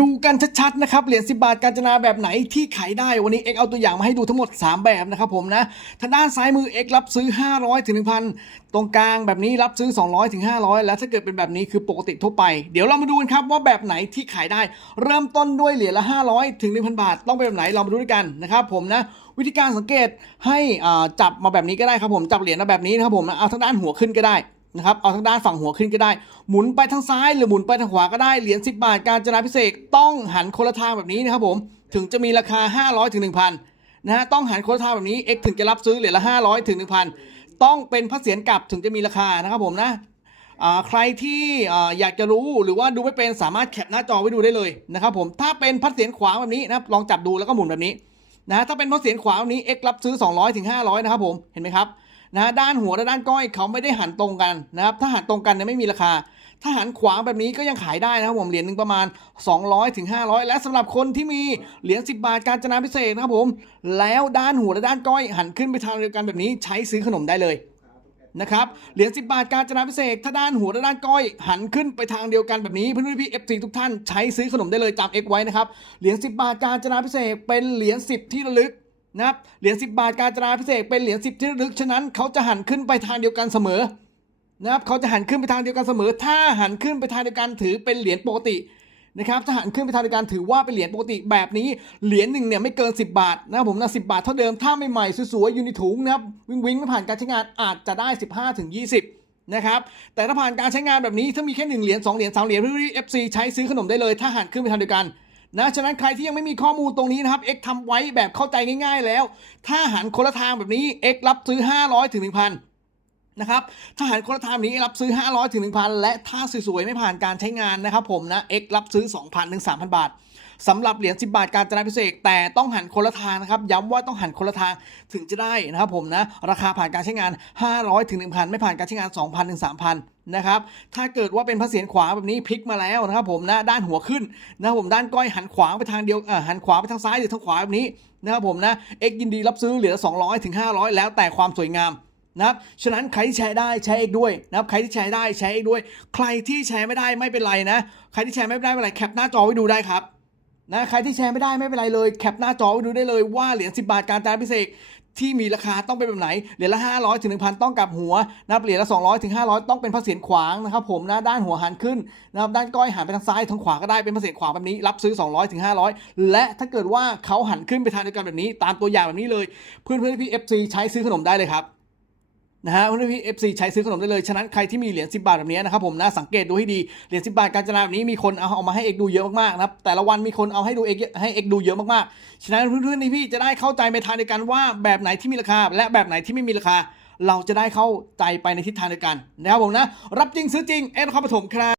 ดูกันชัดๆนะครับเหรียญ10 บาทกาญจนาแบบไหนที่ขายได้วันนี้เอ็กเอาตัวอย่างมาให้ดูทั้งหมด 3 แบบนะครับผมนะทางด้านซ้ายมือเอ็กรับซื้อ 500ถึง1,000 ตรงกลางแบบนี้รับซื้อ 200ถึง500 แล้วถ้าเกิดเป็นแบบนี้คือปกติทั่วไป เดี๋ยวเรามาดูกันครับว่าแบบไหนที่ขายได้ เริ่มต้นด้วยเหรียญละ 500ถึง1,000 บาท ต้องเป็นแบบไหนเรามาดูด้วยกันนะครับผมนะวิธีการสังเกตให้จับมาแบบนี้ก็ได้ครับผมจับเหรียญมาแบบนี้นะครับผมนะเอาทางด้านหัวขึ้นก็ได้ นะครับเอาทางด้านฝั่งหัวขึ้นก็ได้ หมุนไปทางซ้ายหรือหมุนไปทางขวาก็ได้เหรียญ10 บาทการจนาพิเศษต้องหันคนละทางแบบนี้นะครับผมถึงจะมีราคา 500ถึง1,000นะฮะต้องหันคนละทางแบบนี้ X ถึงจะรับซื้อเหรียญละ500ถึง1,000ต้องเป็นพระเศียรกลับถึงจะมีราคานะครับผมนะใครที่อยากจะรู้หรือว่าดูไม่เป็นสามารถแคปหน้าจอไว้ดูได้เลยนะครับผมถ้าเป็นพระเศียรขวาแบบนี้นะครับลองจับดูแล้วก็หมุนแบบนี้นะฮะถ้าเป็นพระเศียรขวาแบบนี้ X รับซื้อ 200ถึง500 นะครับผมเห็นไหมครับ นะฮะด้านหัวและด้านก้อยเขาไม่ได้หันตรงกันนะครับถ้าหันตรงกันเนี่ยไม่มีราคา ถ้าหันขวางแบบนี้ก็ยังขายได้นะครับผมเหรียญหนึ่งประมาณ 200ถึง500 และสำหรับคนที่มีเหรียญ10 บาทการจนาพิเศษนะครับผม แล้วด้านหัวและด้านก้อยหันขึ้นไปทางเดียวกันแบบนี้ใช้ซื้อขนมได้เลยนะครับเหรียญ10 บาทการจนาพิเศษถ้าด้านหัวและด้านก้อย หันขึ้นไปทางเดียวกันแบบนี้เพื่อนๆพี่ FC ทุกท่านใช้ซื้อขนมได้เลยจำ X ไว้นะครับเหรียญ10 บาทการจนาพิเศษเป็นเหรียญ10 ที่ระลึก นะครับเหรียญ10 บาทการจนาพิเศษเป็นเหรียญ10 ที่ระลึกฉะนั้นเขาจะหันขึ้นไปทางเดียวกันเสมอนะครับเขาจะหันขึ้นไปทางเดียวกันเสมอ ถ้าหันขึ้นไปทางเดียวกันถือเป็นเหรียญปกตินะครับถ้าหันขึ้นไปทางเดียวกันถือว่าเป็นเหรียญปกติแบบนี้เหรียญหนึ่งเนี่ยไม่เกิน 10 บาทนะผมนะสิบาทเท่าเดิมถ้าไม่ใหม่ๆสวยๆอยู่ในถุงนะครับวิ่งวิ่งไม่ผ่านการใช้งานอาจจะได้ 15ถึง20นะครับแต่ถ้าผ่านการใช้งานแบบนี้ถ้ามีแค่หนึ่งเหรียญสองเหรียญสามเหรียญพี่เอฟซีใช้ซื้อขนมได้เลย ถ้าหันขึ้นไปทางเดียวกัน นะฉะนั้นใครที่ยังไม่มีข้อมูลตรงนี้นะครับ X ทำไว้แบบเข้าใจง่าย ๆ แล้ว ถ้าหันคนละทางแบบนี้ X รับซื้อ 500ถึง1,000 นะครับทหารคนละทางนี้รับซื้อ 500ถึง1,000 และถ้าสวยๆ ไม่ผ่านการใช้งานนะครับผมนะ X รับซื้อ 2,000ถึง3,000 บาทสำหรับเหรียญ10 บาทการจนาพิเศษ แต่ต้องหันคนละทางนะครับ ย้ำว่าต้องหันคนละทางถึงจะได้นะครับผมนะ ราคาผ่านการใช้งาน 500ถึง1,000 ไม่ผ่านการใช้งาน 2,000ถึง3,000นะครับ ถ้าเกิดว่าเป็นพระเศียรขวาแบบนี้พลิกมาแล้วนะครับผมนะด้านหัวขึ้นนะครับผมด้านก้อยหันขวาไปทางเดียวอ่าหันขวาไปทางซ้ายหรือทางขวาแบบนี้นะครับผมนะ X ยินดีรับซื้อเหลือ 200ถึง500 แล้วแต่ความสวยงาม นะครับฉะนั้นใครที่แชร์ได้แชร์เองด้วยนะครับใครที่แชร์ได้แชร์เองด้วย ใครที่แชร์ไม่ได้ไม่เป็นไรนะ ใครที่แชร์ไม่ได้ไม่เป็นไรแคปหน้าจอไว้ดูได้ครับนะใครที่แชร์ไม่ได้ไม่เป็นไรเลยแคปหน้าจอไว้ดูได้เลยว่าเหรียญ10 บาทการจนาพิเศษที่มีราคาต้องเป็นแบบไหน เหรียญละ 500ถึง1,000 ต้องกลับหัวนะครับเหรียญละ 200ถึง500 ต้องเป็นพระเศียรขวางนะครับผมนะด้านหัวหันขึ้นนะครับด้านก้อยหันไปทางซ้ายทางขวาก็ได้เป็นพระเศียรขวางแบบนี้ รับซื้อ 200ถึง500 และถ้าเกิดว่าเขาหันขึ้นไปทางเดียวกันแบบนี้ ตามตัวอย่างแบบนี้เลย เพื่อนๆพี่ FC ใช้ซื้อขนมได้เลยครับ นะฮะเพื่อนพี่ FC ใช้ซื้อขนมได้เลย ฉะนั้นใครที่มีเหรียญ10 บาทแบบนี้นะครับผมนะสังเกตดูให้ดีเหรียญ10 บาทการจนาแบบนี้มีคนเอาเอามาให้เอกดูเยอะมากๆนะครับแต่ละวันมีคนเอาให้ดูเอกให้เอกดูเยอะมากๆฉะนั้นเพื่อนๆนี่พี่จะได้เข้าใจในทางเดียวกันว่าแบบไหนที่มีราคา และแบบไหนที่ไม่มีราคา เราจะได้เข้าใจไปในทิศทางเดียวกันนะครับผมนะรับจริงซื้อจริงเอ็นครปฐมครับ